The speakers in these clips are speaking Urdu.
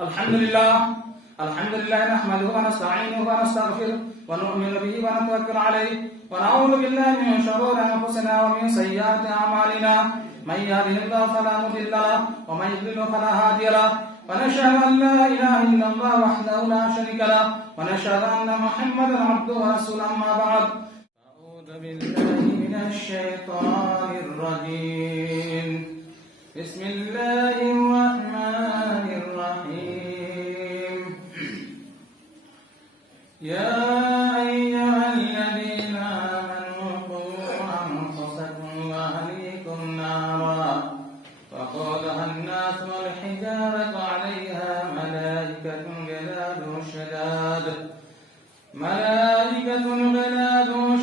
الحمد لله نحمده ونستعينه ونستغفره ونؤمن به ونتوكل عليه ونعوذ بالله من شرور أنفسنا ومن سيئات أعمالنا من يهده الله فلا مضل له ومن يضلل فلا هادي له ونشهد أن لا إله إلا الله وحده لا شريك له ونشهد أن محمدا عبده ورسوله أما بعد أعوذ بالله من الشيطان الرجيم بسم الله الرحمن الرحيم يا أيها الذين آمنوا قوا أنفسكم وأهليكم نارا وقودها الناس والحجارة عليها ملائكة غلاظ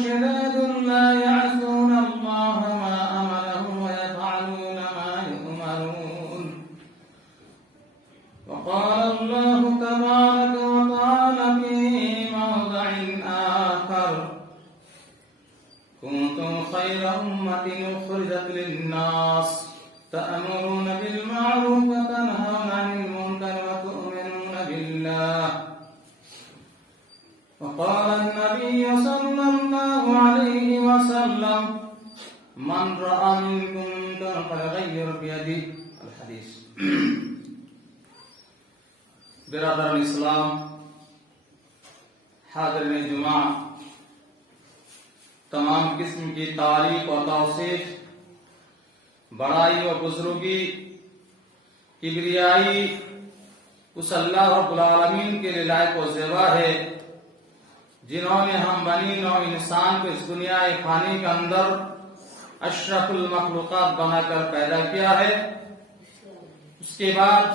شداد لا يعصون الله ما أمرهم ويفعلون ما يؤمرون وقال الله تبارك وتعالى في موضع آخر كنتم خير أمة أخرجت للناس تأمرون بالمعروف وتنهون عن المنكر وتؤمنون بالله وقال النبي صلى الله عليه وسلم من رأى منكم منكرا فليغيره بيده الحديث برادران اسلام حاضرین جمعہ، تمام قسم کی تعریف و توصیف، بڑائی و بزرگی، کبریائی اس اللہ رب العالمین کے لیے لائق و زیبا ہے جنہوں نے ہم بنی نوع انسان کو اس دنیا فانی کے اندر اشرف المخلوقات بنا کر پیدا کیا ہے۔ اس کے بعد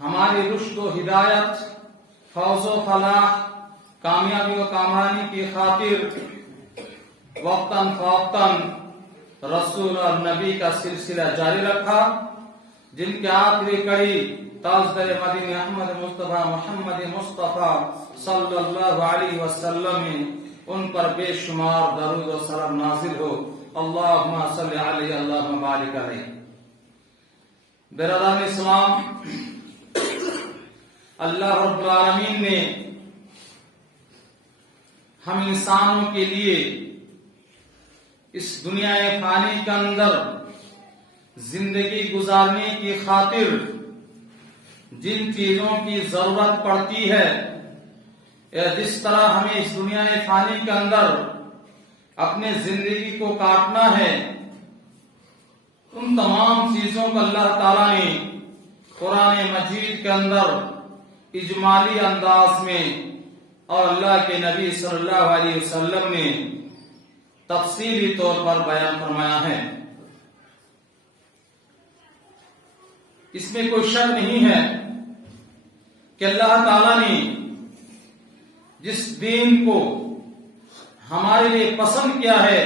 ہماری رشد و ہدایت، فوز و فلاح، کامیابی و کامرانی کی خاطر وقتاً فوقتاً رسول اور نبی کا سلسلہ جاری رکھا، جن کے آخری کڑی تاجدار مدینہ احمد مصطفیٰ محمد مصطفیٰ صلی اللہ علیہ وسلم میں ان پر بے شمار درود و سلام نازل ہو۔ اللہم صلی علیہ اللہم بارک علیہ۔ برادران اسلام، اللہ رب العالمین نے ہم انسانوں کے لیے اس دنیا فانی کے اندر زندگی گزارنے کی خاطر جن چیزوں کی ضرورت پڑتی ہے، یا جس طرح ہمیں اس دنیا فانی کے اندر اپنے زندگی کو کاٹنا ہے، ان تمام چیزوں کو اللہ تعالیٰ نے قرآن مجید کے اندر اجمالی انداز میں اور اللہ کے نبی صلی اللہ علیہ وسلم نے تفصیلی طور پر بیان فرمایا ہے۔ اس میں کوئی شک نہیں ہے کہ اللہ تعالیٰ نے جس دین کو ہمارے لیے پسند کیا ہے،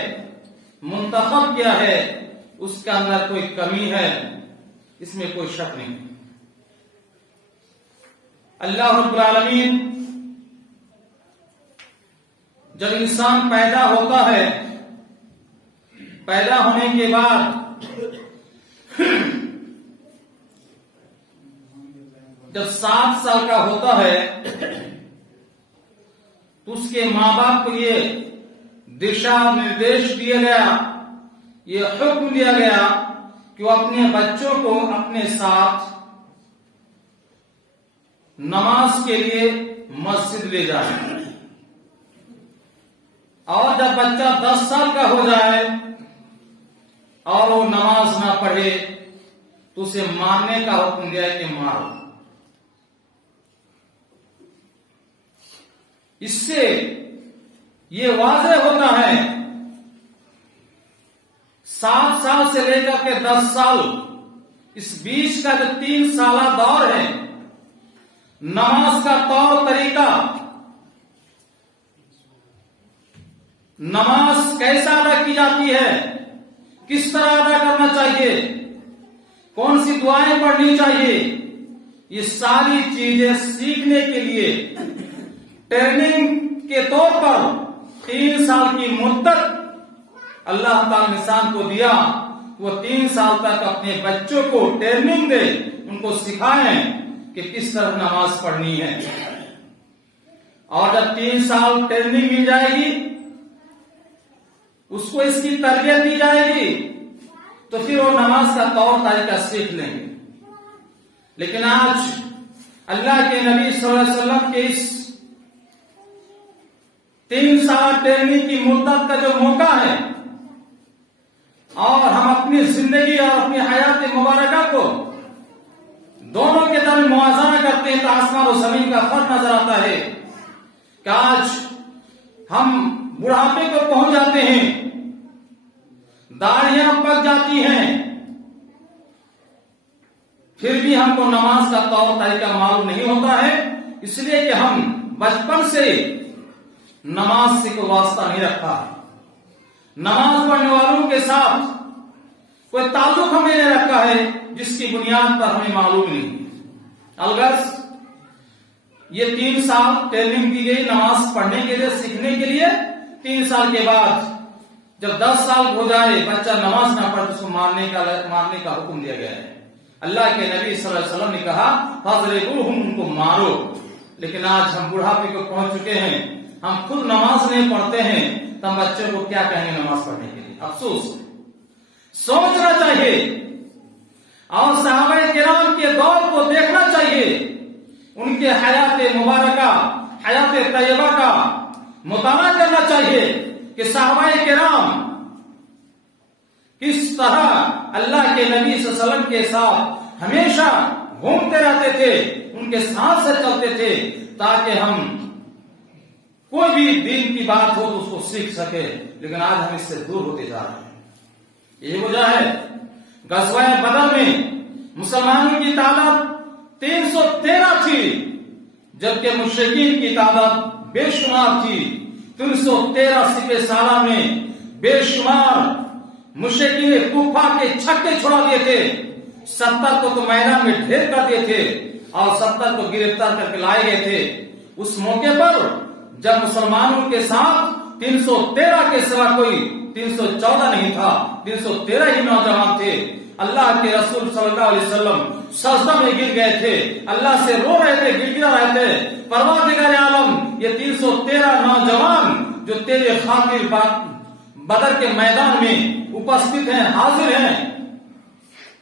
منتخب کیا ہے، اس کے اندر کوئی کمی ہے، اس میں کوئی شک نہیں۔ اللہ رب العالمین جب انسان پیدا ہوتا ہے، پیدا ہونے کے بعد جب 7 سال کا ہوتا ہے تو اس کے ماں باپ کو یہ دشا نردیش دیا گیا، یہ حکم دیا گیا کہ وہ اپنے بچوں کو اپنے ساتھ نماز کے لیے مسجد لے جائیں، اور جب بچہ 10 سال کا ہو جائے اور وہ نماز نہ پڑھے تو اسے مارنے کا حکم دیا کہ مارو۔ اس سے یہ واضح ہوتا ہے 7 سال سے لے کر کے 10 سال، اس بیچ کا جو 3 سالہ دور ہے، نماز کا طور طریقہ، نماز کیسا ادا کی جاتی ہے، کس طرح ادا کرنا چاہیے، کون سی دعائیں پڑھنی چاہیے، یہ ساری چیزیں سیکھنے کے لیے ٹریننگ کے طور پر 3 سال کی مدت اللہ تعالی نے انسان کو دیا، وہ 3 سال تک اپنے بچوں کو ٹریننگ دے، ان کو سکھائیں کہ کس طرح نماز پڑھنی ہے. اور جب 3 سال ٹریننگ مل جائے گی، اس کو اس کی تربیت دی جائے گی، تو پھر وہ نماز کا طور طریقہ سیکھ لیں گے. لیکن آج اللہ کے نبی صلی اللہ علیہ وسلم کے اس 3 سال ٹریننگ کی مدت کا جو موقع ہے، اور ہم اپنی زندگی اور اپنی حیات مبارکہ کو دونوں کے درمیان موازنہ کرتے ہیں تو آسمان و زمین کا فرق نظر آتا ہے کہ آج ہم بڑھاپے کو پہنچ جاتے ہیں، داڑھیاں پک جاتی ہیں، پھر بھی ہم کو نماز کا طور طریقہ معلوم نہیں ہوتا ہے، اس لیے کہ ہم بچپن سے نماز سے کوئی واسطہ نہیں رکھا. نماز پڑھنے والوں کے ساتھ کوئی تعلق ہمیں نہیں رکھا ہے جس کی بنیاد پر ہمیں معلوم نہیں. الغرض یہ 3 سال ٹریننگ دی گئی نماز پڑھنے کے لیے، سیکھنے کے لیے. 3 سال کے بعد جب 10 سال ہو جائے بچہ نماز نہ پڑھے، اس کو مارنے کا حکم دیا گیا ہے. اللہ کے نبی صلی اللہ علیہ وسلم نے کہا فَاضْرِبُوهُمْ، ان کو مارو. لیکن آج ہم بڑھاپے کو پہنچ چکے ہیں، ہم خود نماز نہیں پڑھتے ہیں، تو ہم بچوں کو کیا کہیں گے نماز پڑھنے کے لیے؟ افسوس. سوچنا چاہیے اور صحابہ کرام کے دور کو دیکھنا چاہیے، ان کے حیات مبارکہ، حیات طیبہ کا مطالعہ کرنا چاہیے کہ صحابہ کرام کس طرح اللہ کے نبی صلی اللہ علیہ وسلم کے ساتھ ہمیشہ گھومتے رہتے تھے، ان کے ساتھ سے چلتے تھے، تاکہ ہم کوئی بھی دین کی بات ہو تو اس کو سیکھ سکے. لیکن آج ہم اس سے دور ہوتے جا رہے ہیں. یہ وجہ ہے غزوہ بدر میں مسلمانوں کی تعداد 313 تھی، جبکہ مشرکین کی تعداد بے شمار تھی. 313 سپہ سالار میں بے شمار مشرکین نے کوفہ کے چھکے چھڑا دیے تھے. 70 کو تو میدان میں ڈھیر کر دیے تھے اور 70 کو گرفتار کر کے لائے گئے تھے. اس موقع پر جب مسلمانوں کے ساتھ 313 کے سوا کوئی 314 نہیں تھا، 313 ہی نوجوان تھے. اللہ کے رسول صلی اللہ علیہ وسلم سجدہ میں گر گئے تھے، اللہ سے رو رہے تھے، گر گرا رہے تھے. پروردگار عالم، یہ 313 نوجوان جو تیرے خاطر بدر کے میدان میں اپستھت ہیں، حاضر ہیں،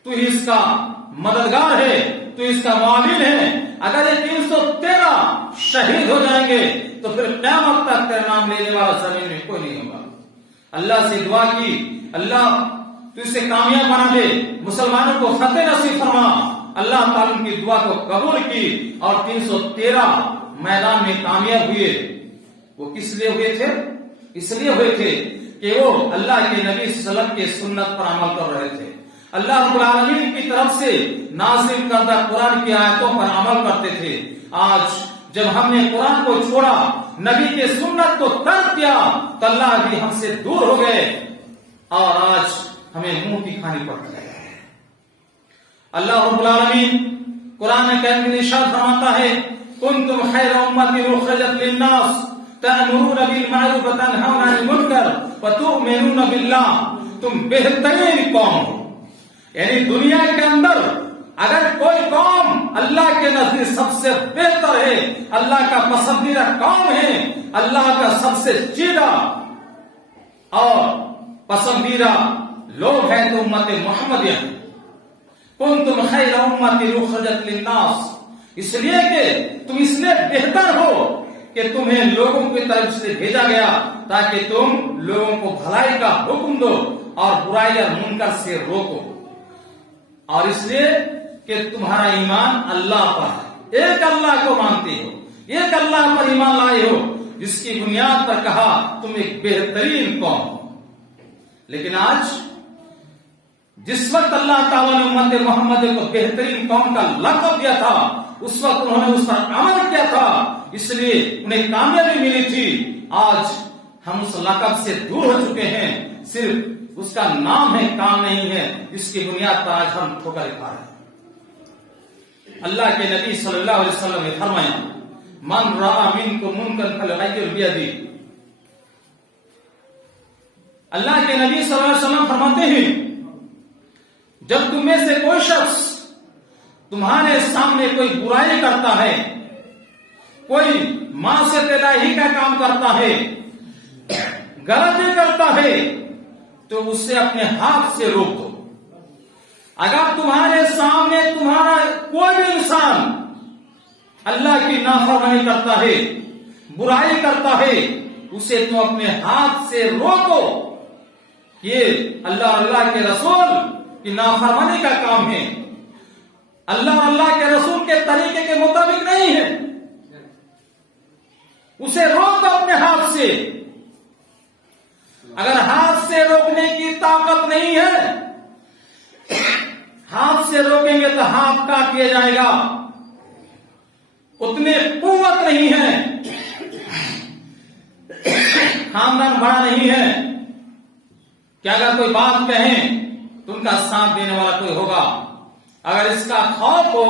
تو اس کا مددگار ہے، تو اس کا معاون ہے. اگر یہ 313 شہید ہو جائیں گے تو پھر قیامت تک تیرا نام لینے والا زمین میں کوئی نہیں ہوگا. اللہ سے دعا کی، اللہ تو اسے کامیاب بنا دے، مسلمانوں کو فتح نصیب فرما. اللہ تعالیٰ کی دعا کو قبول کی اور 313 میدان میں کامیاب ہوئے. وہ کس لیے ہوئے تھے؟ اس لیے ہوئے تھے کہ وہ اللہ کے نبی صلی اللہ علیہ وسلم کے سنت پر عمل کر رہے تھے، اللہ رب العالمین کی طرف سے نازل کردہ قرآن کی آیتوں پر عمل کرتے تھے. آج جب ہم نے قرآن کو چھوڑا، نبی کے سنت کو ترک کیا، تو اللہ بھی ہم سے دور ہو گئے اور آج ہمیں منہ کی کھانی پڑتی ہے. اللہ رب العالمین قرآن کریم میں ارشاد فرماتا ہے کنتم خیر امۃ اخرجت للناس تأمرون بالمعروف وتنہون عن المنکر وتؤمنون باللہ. تم بہترین قوم ہو. یعنی دنیا کے اندر اگر کوئی قوم اللہ کے نزدیک سب سے بہتر ہے، اللہ کا پسندیدہ قوم ہے، اللہ کا سب سے چیدہ اور پسندیدہ لوگ ہیں تو امت محمدیہ. کنتم خیر امۃ اخرجت للناس، اس لیے کہ تم اس لیے بہتر ہو کہ تمہیں لوگوں کی طرف سے بھیجا گیا تاکہ تم لوگوں کو بھلائی کا حکم دو اور برائی اور منکر سے روکو. اور اس لیے کہ تمہارا ایمان اللہ پر ہے، ایک اللہ کو مانتے ہو، ایک اللہ پر ایمان لائے ہو، جس کی بنیاد پر کہا تم ایک بہترین قوم ہو. لیکن آج جس وقت اللہ تعالیٰ نے امت محمد کو بہترین قوم کا لقب دیا تھا، اس وقت انہوں نے اس پر عمل کیا تھا، اس لیے انہیں کامیابی ملی تھی. آج ہم اس لقب سے دور ہو چکے ہیں، صرف اس کا نام ہے، کام نہیں ہے، جس کی بنیاد پر آج ہم ٹھوکر کھا رہے ہیں. اللہ کے نبی صلی اللہ علیہ وسلم نے فرمایا من رأى منکم منکرا فلیغیرہ بیدہ. اللہ کے نبی صلی اللہ علیہ وسلم فرماتے ہیں جب تم میں سے کوئی شخص تمہارے سامنے کوئی برائی کرتا ہے، کوئی معصیت الہی کا کام کرتا ہے، غلطی کرتا ہے، تو اسے اپنے ہاتھ سے روک دو۔ اگر تمہارے سامنے تمہارا کوئی بھی انسان اللہ کی نافرمانی کرتا ہے، برائی کرتا ہے، اسے تم اپنے ہاتھ سے روکو۔ یہ اللہ کے رسول کی نافرمانی کا کام ہے، اللہ کے رسول کے طریقے کے مطابق نہیں ہے۔ اسے روکو اپنے ہاتھ سے۔ اگر ہاتھ سے روکنے کی طاقت نہیں ہے، ہاتھ سے روکیں گے تو ہاتھ کاٹ لیا جائے گا، اتنے قوت نہیں ہے، خاندان بڑا نہیں ہے کہ اگر کوئی بات کہیں تو ان کا ساتھ دینے والا کوئی ہوگا۔ اگر اس کا خوف ہو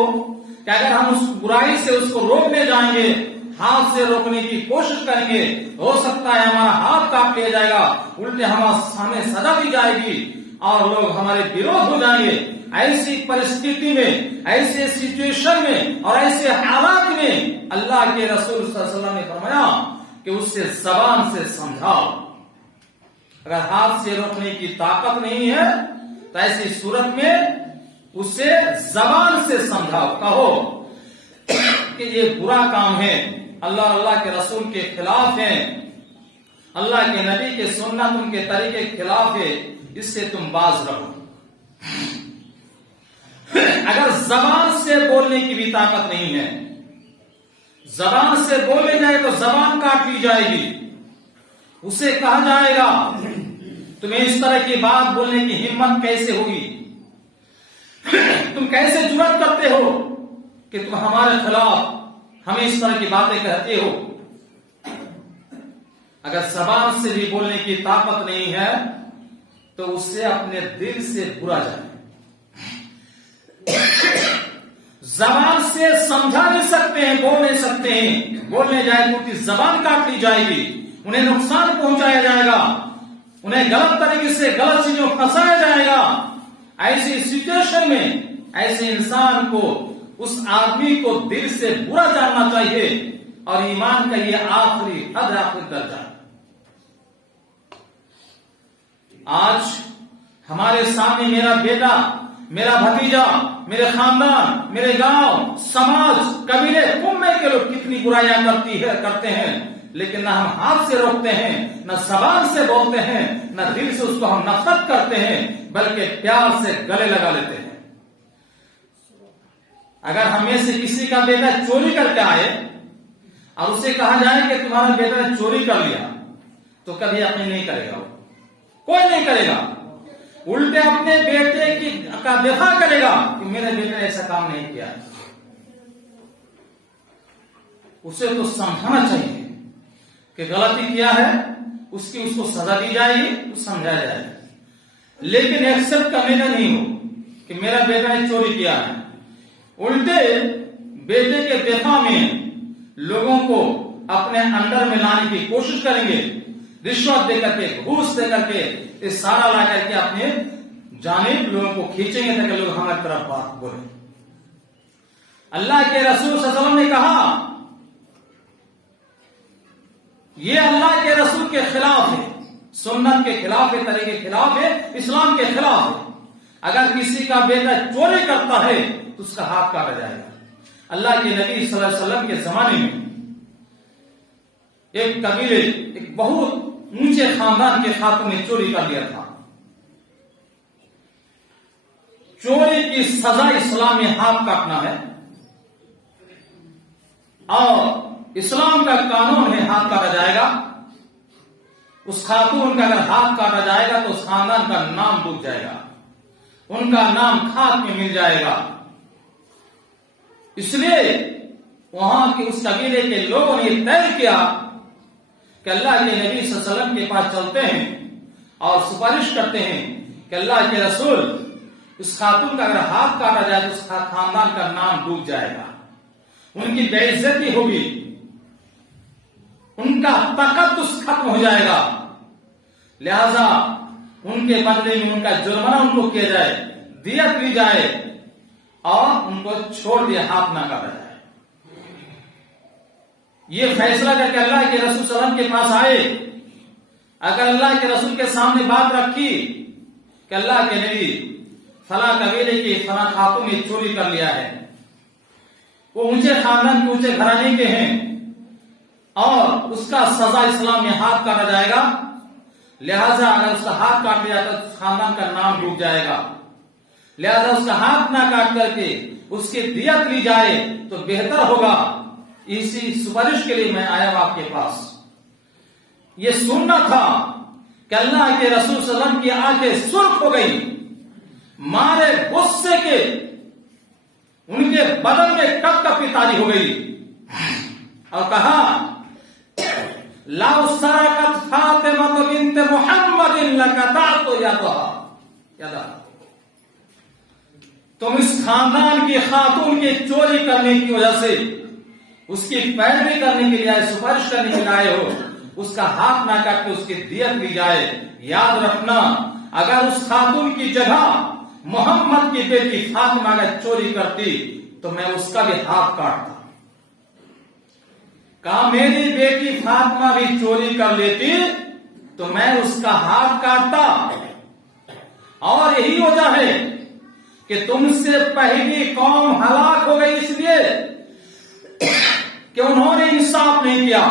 کہ اگر ہم اس برائی سے اس کو روکنے جائیں گے، ہاتھ سے روکنے کی کوشش کریں گے، ہو سکتا ہے ہمارا ہاتھ کاٹ لیا جائے گا، الٹے ہمیں سزا دی جائے گی اور لوگ ہمارے وروਧ ہو جائیں گے۔ ایسی پرستھتی میں، ایسے سچویشن میں اور ایسے حالات میں اللہ کے رسول صلی اللہ علیہ وسلم نے فرمایا کہ اس سے زبان سے سمجھاؤ۔ اگر ہاتھ سے روکنے کی طاقت نہیں ہے تو ایسی صورت میں اسے زبان سے سمجھاؤ، کہو کہ یہ برا کام ہے، اللہ کے رسول کے خلاف ہے، اللہ کے نبی کے سنت ان کے طریقے کے خلاف ہے، اس سے تم باز رہو۔ اگر زبان سے بولنے کی بھی طاقت نہیں ہے، زبان سے بولے جائے تو زبان کاٹ لی جائے گی، اسے کہا جائے گا تمہیں اس طرح کی بات بولنے کی ہمت کیسے ہوگی، تم کیسے جرأت کرتے ہو کہ تم ہمارے خلاف ہمیں اس طرح کی باتیں کہتے ہو۔ اگر زبان سے بھی بولنے کی طاقت نہیں ہے تو اسے اپنے دل سے برا جائے۔ زبان سے سمجھا نہیں سکتے ہیں، بول نہیں سکتے ہیں، بولنے جائے تو ان کی زبان کاٹ لی جائے گی، انہیں نقصان پہنچایا جائے گا، انہیں غلط طریقے سے غلط چیزوں میں پھنسایا جائے گا۔ ایسی سچویشن میں ایسے انسان کو، اس آدمی کو دل سے برا جاننا چاہیے، اور ایمان کا یہ آخری حد، آخری درجہ۔ آج ہمارے سامنے میرا بیٹا، میرا بھتیجا، میرے خاندان، میرے گاؤں، سماج، قبیلے، قومے کے لوگ کتنی برائیاں کرتے ہیں، لیکن نہ ہم ہاتھ سے روکتے ہیں، نہ زبان سے بولتے ہیں، نہ دل سے اس کو ہم نفرت کرتے ہیں، بلکہ پیار سے گلے لگا لیتے ہیں۔ اگر ہم میں سے کسی کا بیٹا چوری کر کے آئے اور اسے کہا جائے کہ تمہارا بیٹا نے چوری کر لیا، تو کبھی یقین نہیں کرے گا، کوئی نہیں کرے گا، الٹے اپنے بیٹے کا دفاع کرے گا کہ میرے بیٹے نے ایسا کام نہیں کیا۔ اسے تو سمجھانا چاہیے کہ غلطی کیا ہے، اس کو سزا دی جائے گی، اس سمجھایا جائے گا، لیکن ایکسپٹ کرنے کا نہیں ہو کہ میرا بیٹا نے چوری کیا ہے۔ الٹے بیٹے کے دفاع میں لوگوں کو اپنے انڈر میں لانے کی کوشش کریں گے، رشوت دے کر کے، گھوس دے کر کے، یہ سارا لا کر کے اپنے جانب لوگوں کو کھینچیں گے تاکہ لوگ ہماری طرف بات بولیں۔ اللہ کے رسول صلی اللہ علیہ وسلم نے کہا یہ اللہ کے رسول کے خلاف ہے، سنت کے خلاف ہے، طریقے کے خلاف ہے، اسلام کے خلاف ہے۔ اگر کسی کا بیٹا چوری کرتا ہے تو اس کا ہاتھ کاٹا جائے گا۔ اللہ کے نبی صلی اللہ علیہ وسلم کے زمانے میں ایک قبیلے، ایک بہت اونچے خاندان کے خاتون نے چوری کر لیا تھا۔ چوری کی سزا اسلام میں ہاتھ کاٹنا ہے، اور اسلام کا قانون ہے ہاتھ کاٹا جائے گا۔ اس خاتون کا اگر ہاتھ کاٹا جائے گا تو اس خاندان کا نام ڈوب جائے گا، ان کا نام خاک میں مل جائے گا۔ اس لیے وہاں کے اس قبیلے کے لوگوں نے یہ طے کیا کہ اللہ کے نبی صلی اللہ علیہ وسلم کے پاس چلتے ہیں اور سفارش کرتے ہیں کہ اللہ کے رسول، اس خاتون کا اگر ہاتھ کاٹا جائے تو اس خاندان کا نام ڈوب جائے گا، ان کی بے عزتی ہوگی، ان کا تقدس ختم ہو جائے گا، لہذا ان کے بدلے میں ان کا جرمانہ ان کو کیا جائے، دیت لی جائے اور ان کو چھوڑ دیا، ہاتھ نہ کاٹا جائے۔ یہ فیصلہ کر کے اللہ کے رسول صلی اللہ علیہ وسلم کے پاس آئے۔ اگر اللہ کے رسول کے سامنے بات رکھی کہ اللہ کے نبی فلاں قبیلے کی فلاں خاتون نے چوری کر لیا ہے، وہ اونچے خاندان کے اونچے گھرانے کے ہیں اور اس کا سزا اسلام میں ہاتھ کاٹا جائے گا، لہذا اگر اس کا ہاتھ کاٹ دیا تو خاندان کا نام ڈوب جائے گا، لہذا اس کا ہاتھ نہ کاٹ کر کے اس کی دیت لی جائے تو بہتر ہوگا۔ اسی سفارش کے لیے میں آیا ہوں آپ کے پاس۔ یہ سننا تھا کہ اللہ کے رسول صلی اللہ علیہ وسلم کی آنکھیں سرخ ہو گئی، مارے غصے کے ان کے بدن میں کپ کپی تاری ہو گئی اور کہا لو سرقت فاطمہ بنت محمد لقطعت یدها، تم اس خاندان کی خاتون کے چوری کرنے کی وجہ سے اس کی پیروی کرنے کے لیے آئے، سفارش کرنے کے لیے آئے ہو، اس کا ہاتھ نہ کاٹ کے اس کی دیت لی جائے۔ یاد رکھنا اگر اس خاتون کی جگہ محمد کی بیٹی فاطمہ اگر چوری کرتی تو میں اس کا بھی ہاتھ کاٹتا۔ کہا میری بیٹی فاطمہ بھی چوری کر لیتی تو میں اس کا ہاتھ کاٹتا، اور یہی وجہ ہے کہ تم سے پہلی قوم ہلاک ہو گئی اس لیے کہ انہوں نے انصاف نہیں کیا،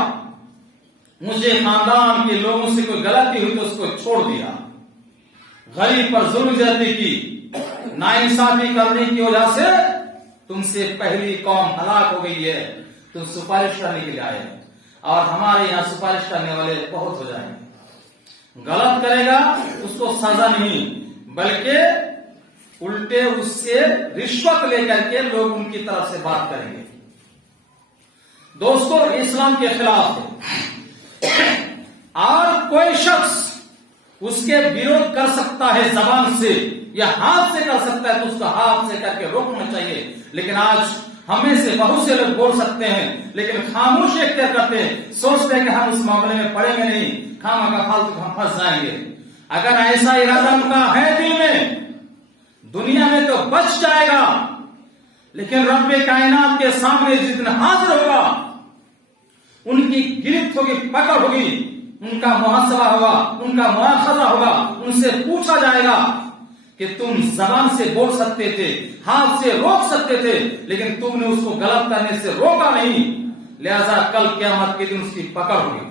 مجھے خاندان کے لوگوں سے کوئی غلطی ہوئی تو اس کو چھوڑ دیا، غریب پر ظلم زیادتی کی، ناانصافی کرنے کی وجہ سے تم سے پہلی قوم ہلاک ہو گئی ہے، تم سفارش کرنے کے لیے آئے، اور ہمارے یہاں سفارش کرنے والے بہت ہو جائیں گے۔ غلط کرے گا اس کو سزا نہیں بلکہ الٹے اس سے رشوت لے کر کے لوگ ان کی طرف سے بات کریں گے۔ دوستو اسلام کے خلاف ہے، اور کوئی شخص اس کے وروਧ کر سکتا ہے زبان سے یا ہاتھ سے کر سکتا ہے تو اس کو ہاتھ سے کر کے روکنا چاہیے، لیکن آج ہمیں سے بہت سے لوگ بول سکتے ہیں لیکن خاموشی اختیار کرتے ہیں، سوچتے ہیں کہ ہم اس معاملے میں پڑیں گے نہیں، خامہ کا فالتو ہم پھنس جائیں گے۔ اگر ایسا ارادہ ان کا ہے دل میں، دنیا میں تو بچ جائے گا، لیکن رب کائنات کے سامنے جس دن حاضر ہوگا ان کی گرفت ہوگی، پکڑ ہوگی، ان کا محاسبہ ہوگا، ان کا مواخذہ ہوگا، ان سے پوچھا جائے گا کہ تم زبان سے بول سکتے تھے، ہاتھ سے روک سکتے تھے، لیکن تم نے اس کو غلط کرنے سے روکا نہیں، لہذا کل قیامت کے دن اس کی پکڑ ہوگی۔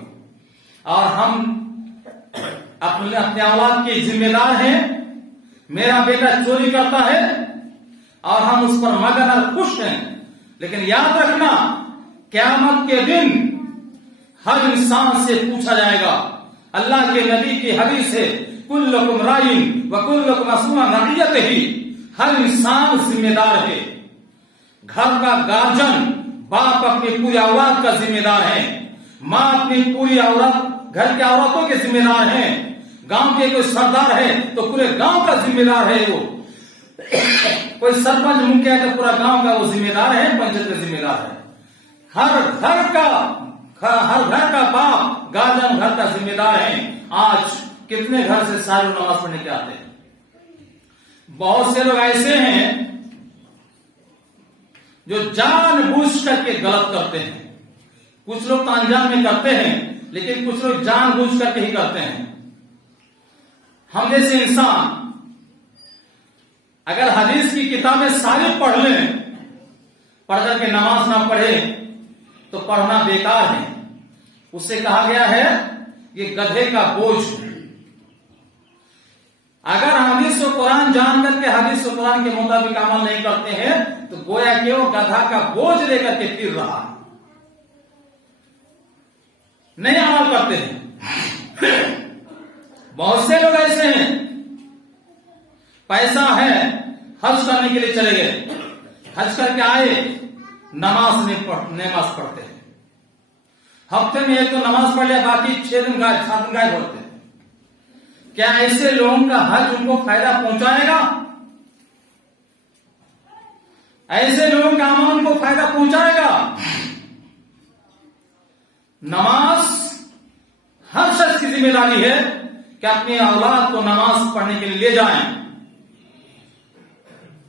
اور ہم اپنے اولاد کے ذمہ دار ہیں، میرا بیٹا چوری کرتا ہے اور ہم اس پر مگن اور خوش ہیں، لیکن یاد رکھنا قیامت کے دن ہر انسان سے پوچھا جائے گا۔ اللہ کے نبی کی حدیث ہے کلکم رائن وکلکم مسئول عن رعیتہ، ہر انسان ذمہ دار ہے۔ گھر کا گارجن باپ اپنی پوری اولاد کا ذمہ دار ہے، ماں اپنی پوری عورت گھر کے عورتوں کے ذمہ دار ہیں، گاؤں کے کوئی سردار ہے تو پورے گاؤں کا ذمہ دار ہے، وہ کوئی سرپنچ مکھیا ہے تو پورا گاؤں کا وہ ذمہ دار ہے، پنچایت کا ذمہ دار ہے۔ ہر گھر کا باپ گارجن گھر کا ذمہ دار ہے۔ آج کتنے گھر سے سارے نماز پڑھنے کے آتے ہیں؟ بہت سے لوگ ایسے ہیں جو جان بوجھ کر کے غلط کرتے ہیں، کچھ لوگ تو انجان میں کرتے ہیں لیکن کچھ لوگ جان بوجھ کر کے ہی کرتے ہیں۔ ہم جیسے انسان اگر حدیث کی کتابیں ساری پڑھ لیں، پڑھ کر کے نماز نہ پڑھے تو پڑھنا بیکار ہے۔ اس سے کہا گیا ہے یہ گدھے کا بوجھ۔ اگر حدیث و قرآن جان کر کے حدیث و قرآن کے مطابق عمل نہیں کرتے ہیں تو گویا کہ وہ گدھا کا بوجھ لے کر کے پھر رہا ہے، نہیں عمل کرتے ہیں۔ بہت سے لوگ ایسے ہیں، پیسہ ہے حج کرنے کے لیے چلے گئے، حج کر کے آئے، نماز پڑھتے ہیں، ہفتے میں ایک تو نماز پڑھ لیا، باقی 6 دن غائب 7 دن غائب ہوتے ہیں۔ کیا ایسے لوگوں کا حج ان کو فائدہ پہنچائے گا؟ ایسے لوگوں کا عمل ان کو فائدہ پہنچائے گا؟ نماز ہر شخص کی ذمہ داری ہے کہ اپنی اولاد کو نماز پڑھنے کے لیے لے جائیں۔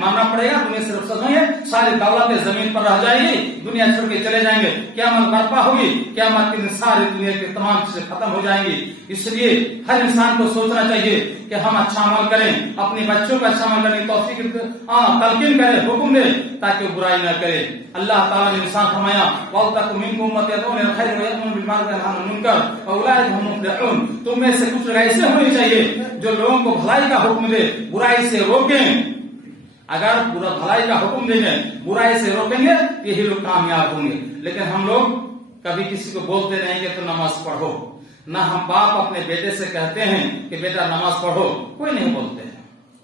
ماننا پڑے گا، دنیا سے رخصت ہوئے، ساری دولتیں زمین پر رہ جائے گی، دنیا چھوڑ کے چلے جائیں گے، قیامت برپا ہوگی، قیامت کے دن ساری دنیا کی تمام چیزیں ختم ہو جائیں گی۔ اس لیے ہر انسان کو سوچنا چاہیے کہ ہم اچھا عمل کریں، اپنے بچوں کا اچھا عمل کرنے کی توفیق تلقین کرے، حکم دے تاکہ وہ برائی نہ کرے۔ اللہ تعالیٰ نے انسان فرمایا وَلْتَكُن مِّنكُمْ أُمَّةٌ يَدْعُونَ إِلَى الْخَيْرِ وَيَأْمُرُونَ بِالْمَعْرُوفِ وَيَنْهَوْنَ عَنِ الْمُنكَرِ وَأُولَٰئِكَ هُمُ الْمُفْلِحُونَ۔ تم میں سے کچھ لوگ ایسے ہونے چاہیے جو لوگوں کو بھلائی کا حکم دے، برائی سے روکیں۔ اگر بھلائی کا حکم دیں گے، برائی سے روکیں گے، یہی لوگ کامیاب ہوں گے۔ لیکن ہم لوگ کبھی کسی کو بولتے نہیں کہ تو نماز پڑھو، نہ ہم باپ اپنے بیٹے سے کہتے ہیں کہ بیٹا نماز پڑھو، کوئی نہیں بولتے ہیں،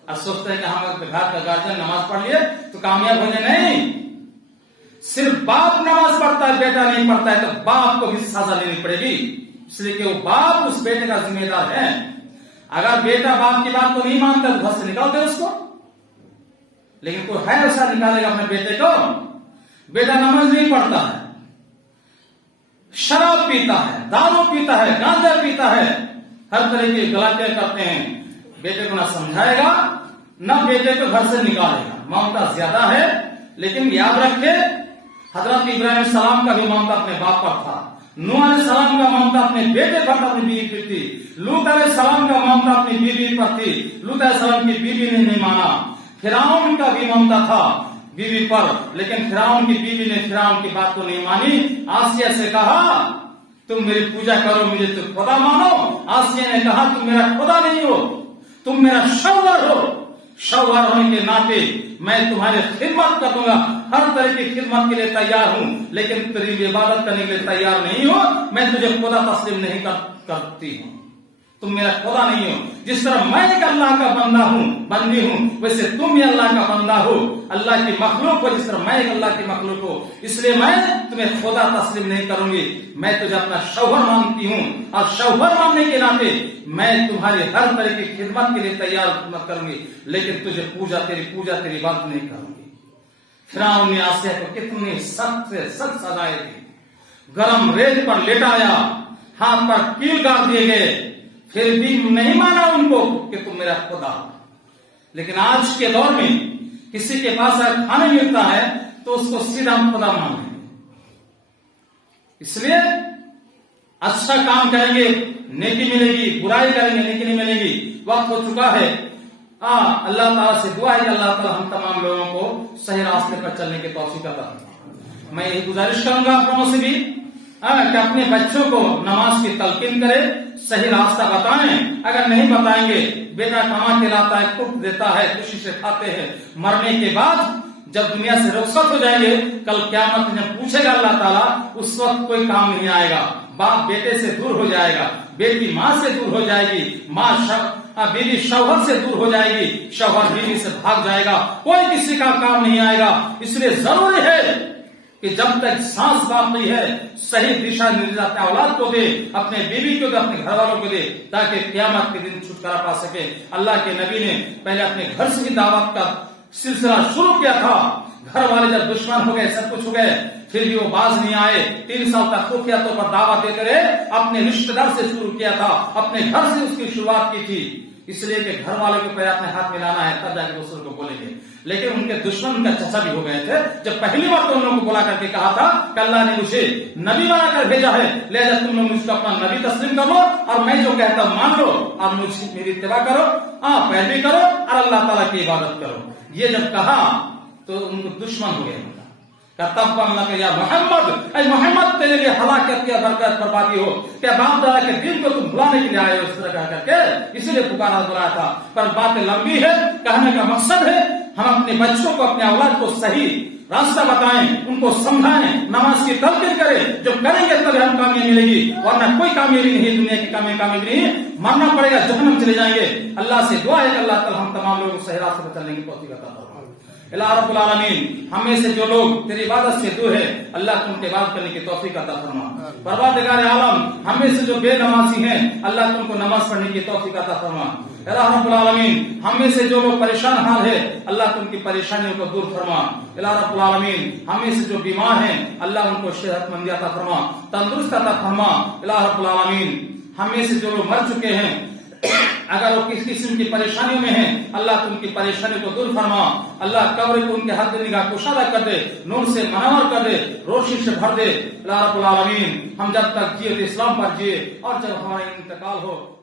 اور سوچتے ہیں کہ ہم گھر کا گارجین نماز پڑھ لیے تو کامیاب ہو جائے۔ نہیں، صرف باپ نماز پڑھتا ہے، بیٹا نہیں پڑھتا ہے تو باپ کو بھی سزا لینی پڑے گی، اس لیے کہ وہ باپ اس بیٹے کا ذمہ دار ہے۔ اگر بیٹا باپ کی بات کو نہیں مانتا تو گھر سے نکالتے اس کو، لیکن کوئی ہے ایسا نکالے گا اپنے بیٹے کو؟ بیٹا نماز نہیں پڑھتا ہے، شراب پیتا ہے، دارو پیتا ہے، گانجا پیتا ہے، ہر طرح کی غلطیاں کرتے ہیں، بیٹے کو نہ سمجھائے گا نہ بیٹے کو گھر سے نکالے گا۔ ممتا زیادہ ہے، لیکن یاد رکھے حضرت ابراہیم علیہ السلام کا بھی ممتا اپنے باپ پر تھا، نوح علیہ السلام کا ممتا اپنے بیٹے پر تھا، اپنی بیوی پر تھی، لوط علیہ السلام کا ممتا اپنی بیوی پر تھی، لوط علیہ السلام کی بیوی نے نہیں مانا۔ فرعون کا بھی ممتا تھا بیوی پر، لیکن فرعون کی بیوی نے فرعون کی بات کو نہیں مانی۔ آسیہ سے کہا تم میری پوجا کرو، مجھے تو خدا مانو۔ آسیہ نے کہا تم میرا خدا نہیں ہو، تم میرا شوہر ہو، شوہر ہونے کے ناطے میں تمہاری خدمت کروں گا، ہر طرح کی خدمت کے لیے تیار ہوں، لیکن تیری عبادت کرنے کے لیے تیار نہیں ہو، میں تجھے خدا تسلیم نہیں کرتی ہوں، تم میرا خدا نہیں ہو۔ جس طرح میں ایک اللہ کا بندہ ہوں، بندی ہوں، ویسے تم بھی اللہ کا بندہ ہو، اللہ کی مخلوق ہو، جس طرح میں ایک اللہ کی مخلوق ہو، اس لیے میں تمہیں خدا تسلیم نہیں کروں گی، میں تجھے اپنا شوہر مانتی ہوں، اور شوہر ماننے کے ناطے میں تمہاری ہر طرح کی خدمت کے لیے تیار خدمت کروں گی، لیکن تجھے تیری بات نہیں کروں گی۔ فرعون نے آسیہ کو کتنی سخت سے سخت سزائیں دی، گرم ریت پر لٹایا، ہاتھ پر کیل گاڑ دیے گئے، پھر بھی نہیں مانا ان کو کہ تم میرا خدا۔ لیکن آج کے دور میں کسی کے پاس اگر کھانا ملتا ہے تو اس کو سیدھا خدا مان لیں گے۔ اس لیے اچھا کام کریں گے نیکی ملے گی، برائی کریں گے نیکی نہیں ملے گی۔ وقت ہو چکا ہے، اللہ تعالیٰ سے دعا ہے کہ اللہ تعالیٰ ہم تمام لوگوں کو صحیح راستے پر چلنے کی توفیق عطا فرمائے۔ میں یہی گزارش کروں گا آپ لوگوں سے بھی کہ اپنے بچوں کو نماز کی تلقین کرے، صحیح راستہ بتائیں۔ اگر نہیں بتائیں گے، بیٹا کما کے لاتا ہے، کٹ دیتا ہے، خوشی سے کھاتے ہیں، مرنے کے بعد جب دنیا سے رخصت ہو جائیں گے، کل قیامت میں جب پوچھے گا اللہ تعالیٰ، اس وقت کوئی کام نہیں آئے گا۔ باپ بیٹے سے دور ہو جائے گا، بیٹی ماں سے دور ہو جائے گی، ماں بیوی شوہر سے دور ہو جائے گی، شوہر بیوی سے بھاگ جائے گا، کوئی کسی کا کام نہیں آئے گا۔ اس لیے ضروری ہے کہ جب تک سانس باقی ہے صحیح دشا نرجا اپنے اولاد کو دے، اپنے بیوی کو دے، اپنے گھر والوں کو دے، تاکہ قیامت کے دن چھٹکارا پا سکے۔ اللہ کے نبی نے پہلے اپنے گھر سے ہی دعوت کا سلسلہ شروع کیا تھا، گھر والے جب دشمن ہو گئے، سب کچھ ہو گئے، پھر بھی وہ باز نہیں آئے، 3 سال تک خفیہ طور پر دعوت دیتے رہے، اپنے رشتہ دار سے شروع کیا تھا، اپنے گھر سے اس کی شروعات کی تھی، اس لیے کہ گھر والوں کے پہلے اپنے ہاتھ ملانا ہے، تب جا کے دوسروں کو بولیں گے۔ لیکن ان کے دشمن ان کا چچا بھی ہو گئے تھے، جب پہلی بار تو ان لوگوں کو بلا کر کے کہا تھا کہ اللہ نے مجھے نبی بنا کر بھیجا ہے، لہذا تم لوگ مجھ کو اپنا نبی تسلیم کر لو، اور میں جو کہتا ہوں مان لو، اور مجھ میری اتباع کرو، پیروی کرو، اور اللہ تعالیٰ کی عبادت کرو۔ یہ جب کہا تو ان کو دشمن ہو گئے، تب اللہ کہ یا محمد، اے محمد تیرے لیے ہلاکت یا برکت بربادی ہو، کیا باپ دادا کے دل کو تم بلانے کے لیے آئے ہو، اس طرح کہہ کر کے اسی لیے پکارا بلایا تھا۔ پر بات لمبی ہے، کہنے کا مقصد ہے ہم اپنے بچوں کو، اپنے اولاد کو صحیح راستہ بتائیں، ان کو سمجھائیں، نماز کی تلقین کریں، جو کریں گے تب ہم کامیابی ملے گی، ورنہ کوئی کامیابی نہیں، دنیا کی کامیابی نہیں، مرنا پڑے گا، جہنم چلے جائیں گے۔ اللہ سے دعا ہے کہ اللہ تعالی ہم تمام لوگوں کو صحیح راستے پر چلنے کی توفیق عطا فرمائے۔ الہ رب العالمین، ہم میں سے جو لوگ تیری عبادت سے دور ہے، اللہ تم کی عبادت کرنے کی توفیق عطا فرما۔ پروردگار عالم، ہم میں سے جو بے نمازی ہیں، اللہ تم کو نماز پڑھنے کی توفیق عطا فرما۔ الہ رب العالمین، ہم میں سے جو لوگ پریشان حال ہے، اللہ تم کی پریشانیوں کو دور فرما۔ الہ رب العالمین، ہم میں سے جو بیمار ہیں، اللہ ان کو صحت مندی عطا فرما، تندرست عطا فرما۔ الہ رب العالمین، ہم میں سے جو لوگ مر چکے ہیں اگر وہ کس قسم کی پریشانیوں میں ہیں اللہ تو ان کی پریشانی کو دور فرما، اللہ قبر کو ان کے حد نگاہ کشادہ کر دے، نور سے منور کر دے، روشنی سے بھر دے۔ اللہ رب العالمین ہم جب تک جیے اسلام پر جیے اور جب ہمارا انتقال ہو